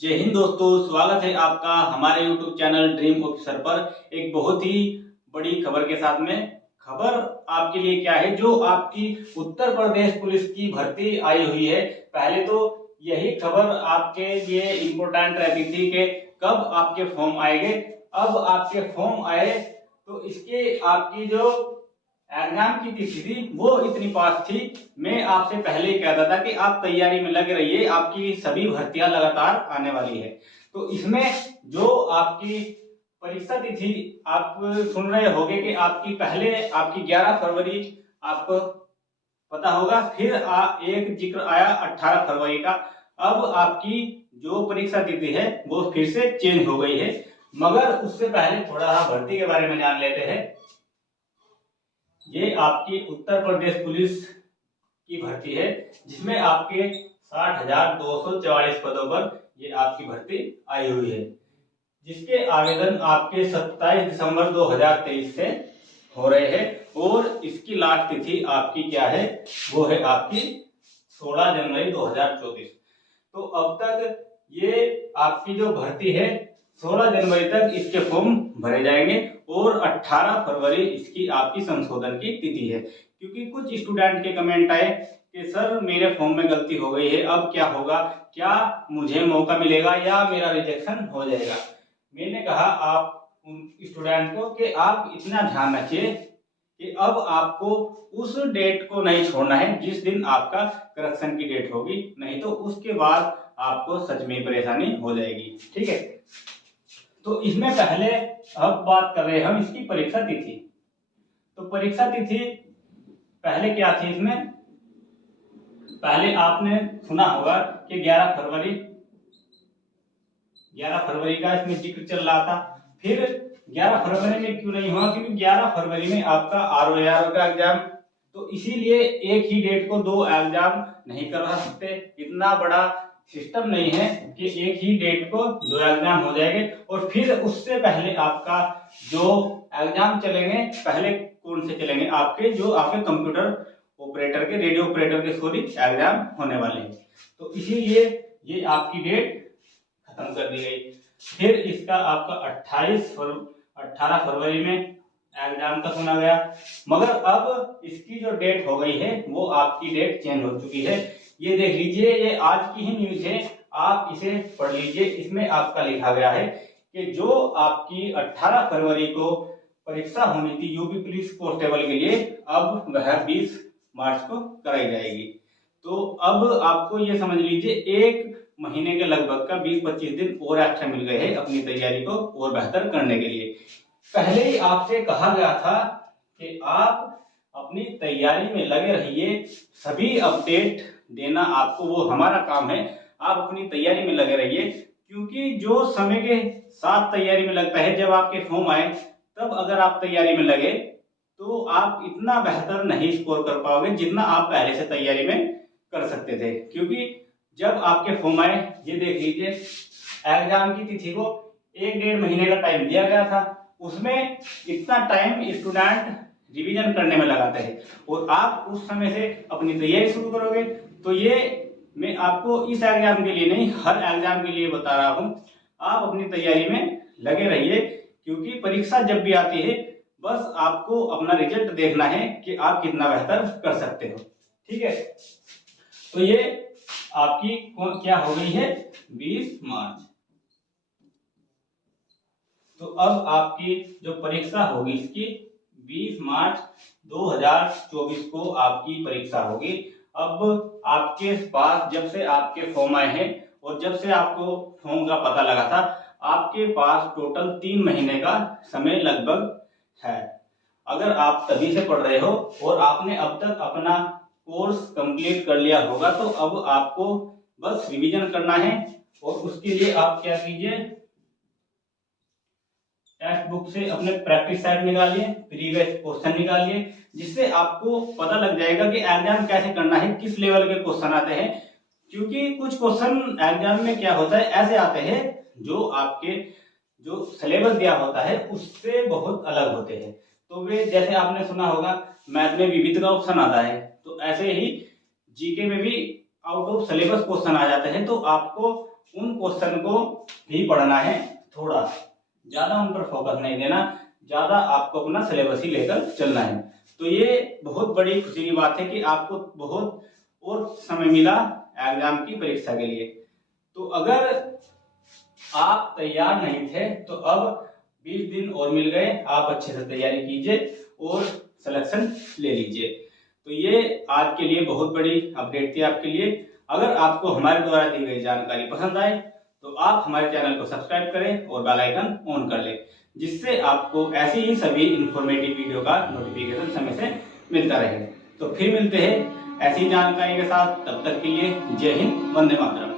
जय हिंद दोस्तों, स्वागत है आपका हमारे YouTube चैनल ड्रीम ऑफिसर पर एक बहुत ही बड़ी खबर के साथ में। खबर आपके लिए क्या है, जो आपकी उत्तर प्रदेश पुलिस की भर्ती आई हुई है। पहले तो यही खबर आपके लिए इम्पोर्टेंट रहती थी कि कब आपके फॉर्म आएंगे। अब आपके फॉर्म आए तो इसके आपकी जो एग्जाम की तिथि थी वो इतनी पास थी। मैं आपसे पहले ही कहता था कि आप तैयारी में लगे रहिए, आपकी सभी भर्तियां लगातार आने वाली है। तो इसमें जो आपकी परीक्षा तिथि आप सुन रहे होंगे कि आपकी पहले आपकी 11 फरवरी आपको पता होगा, फिर एक जिक्र आया 18 फरवरी का। अब आपकी जो परीक्षा तिथि है वो फिर से चेंज हो गई है। मगर उससे पहले थोड़ा भर्ती के बारे में जान लेते हैं। ये आपकी उत्तर प्रदेश पुलिस की भर्ती है, जिसमें आपके 60,244 पदों पर ये आपकी भर्ती आई हुई है, जिसके आवेदन आपके 27 दिसंबर 2023 से हो रहे हैं। और इसकी लास्ट तिथि आपकी क्या है, वो है आपकी 16 जनवरी 2024। तो अब तक ये आपकी जो भर्ती है 16 जनवरी तक इसके फॉर्म भरे जाएंगे और 18 फरवरी इसकी आपकी संशोधन की तिथि है। क्योंकि कुछ स्टूडेंट के कमेंट आए कि सर मेरे फॉर्म में गलती हो गई है, अब क्या होगा, क्या मुझे मौका मिलेगा या मेरा रिजेक्शन हो जाएगा। मैंने कहा आप उन स्टूडेंट को कि आप इतना ध्यान रखिए कि अब आपको उस डेट को नहीं छोड़ना है जिस दिन आपका करेक्शन की डेट होगी, नहीं तो उसके बाद आपको सच में परेशानी हो जाएगी। ठीक है, तो इसमें पहले अब बात कर रहे हैं हम इसकी परीक्षा तिथि। तो परीक्षा तिथि पहले क्या थी, इसमें पहले आपने सुना होगा कि 11 फरवरी का इसमें जिक्र चल रहा था। फिर 11 फरवरी में क्यों नहीं हुआ, क्योंकि 11 फरवरी में आपका ROR का एग्जाम, तो इसीलिए एक ही डेट को दो एग्जाम नहीं करवा सकते। इतना बड़ा सिस्टम नहीं है कि एक ही डेट को दो एग्जाम हो जाएंगे। और फिर उससे पहले आपका जो एग्जाम चलेंगे, पहले कौन से चलेंगे, आपके जो आपके कंप्यूटर ऑपरेटर के, रेडियो ऑपरेटर के सॉरी एग्जाम होने वाले हैं। तो इसीलिए ये आपकी डेट खत्म कर दी गई। फिर इसका आपका 18 फरवरी में एग्जाम का सुना गया। मगर अब इसकी जो डेट हो गई है वो आपकी डेट चेंज हो चुकी है। ये देख लीजिए, ये आज की ही न्यूज है, आप इसे पढ़ लीजिए। इसमें आपका लिखा गया है कि जो आपकी 18 फरवरी को परीक्षा होनी थी यूपी पुलिस कांस्टेबल के लिए, अब वह 20 मार्च को कराई जाएगी। तो अब आपको ये समझ लीजिए एक महीने के लगभग का 20-25 दिन और एक्स्ट्रा मिल गए हैं अपनी तैयारी को और बेहतर करने के लिए। पहले ही आपसे कहा गया था कि आप अपनी तैयारी में लगे रहिए, सभी अपडेट देना आपको वो हमारा काम है। आप अपनी तैयारी में लगे रहिए, क्योंकि जो समय के साथ तैयारी में लगता है, जब आपके फॉर्म आए तब अगर आप तैयारी में लगे तो आप इतना बेहतर नहीं स्कोर कर पाओगे जितना आप पहले से तैयारी में कर सकते थे। क्योंकि जब आपके फॉर्म आए, ये देख लीजिए, एग्जाम की तिथि को 1-1.5 महीने का टाइम दिया गया था। उसमें इतना टाइम स्टूडेंट रिवीजन करने में लगाते हैं और आप उस समय से अपनी तैयारी शुरू करोगे। तो ये मैं आपको इस एग्जाम के लिए नहीं, हर एग्जाम के लिए बता रहा हूँ, आप अपनी तैयारी में लगे रहिए। क्योंकि परीक्षा जब भी आती है बस आपको अपना रिजल्ट देखना है कि आप कितना बेहतर कर सकते हो। ठीक है, तो ये आपकी क्या हो गई है, 20 मार्च। तो अब आपकी जो परीक्षा होगी इसकी 20 मार्च 2024 को आपकी परीक्षा होगी। अब आपके पास जब से आपके फॉर्म आए हैं और जब से आपको फॉर्म का पता लगा था, आपके पास टोटल 3 महीने का समय लगभग है। अगर आप तभी से पढ़ रहे हो और आपने अब तक अपना कोर्स कंप्लीट कर लिया होगा, तो अब आपको बस रिवीजन करना है। और उसके लिए आप क्या कीजिए, टेक्स्ट बुक से अपने प्रैक्टिस सेट निकालिए, प्रीवियस क्वेश्चन निकालिए, जिससे आपको पता लग जाएगा कि एग्जाम कैसे करना है, किस लेवल के क्वेश्चन आते हैं। क्योंकि कुछ क्वेश्चन एग्जाम में क्या होता है, ऐसे आते हैं जो आपके जो सिलेबस दिया होता है उससे बहुत अलग होते हैं। तो वे, जैसे आपने सुना होगा मैथ में विविध का ऑप्शन आता है, तो ऐसे ही जीके में भी आउट ऑफ सिलेबस क्वेश्चन आ जाते हैं। तो आपको उन क्वेश्चन को भी पढ़ना है, थोड़ा ज्यादा उन पर फोकस नहीं देना, ज्यादा आपको अपना सिलेबस ही लेकर चलना है। तो ये बहुत बड़ी खुशी की बात है कि आपको बहुत और समय मिला एग्जाम की परीक्षा के लिए। तो अगर आप तैयार नहीं थे तो अब 20 दिन और मिल गए, आप अच्छे से तैयारी कीजिए और सिलेक्शन ले लीजिए। तो ये आज के लिए बहुत बड़ी अपडेट थी आपके लिए। अगर आपको हमारे द्वारा दी गई जानकारी पसंद आए तो आप हमारे चैनल को सब्सक्राइब करें और बेल आइकन ऑन कर लें, जिससे आपको ऐसी ही सभी इंफॉर्मेटिव वीडियो का नोटिफिकेशन समय से मिलता रहे। तो फिर मिलते हैं ऐसी जानकारी के साथ, तब तक के लिए जय हिंद, वंदे मातरम।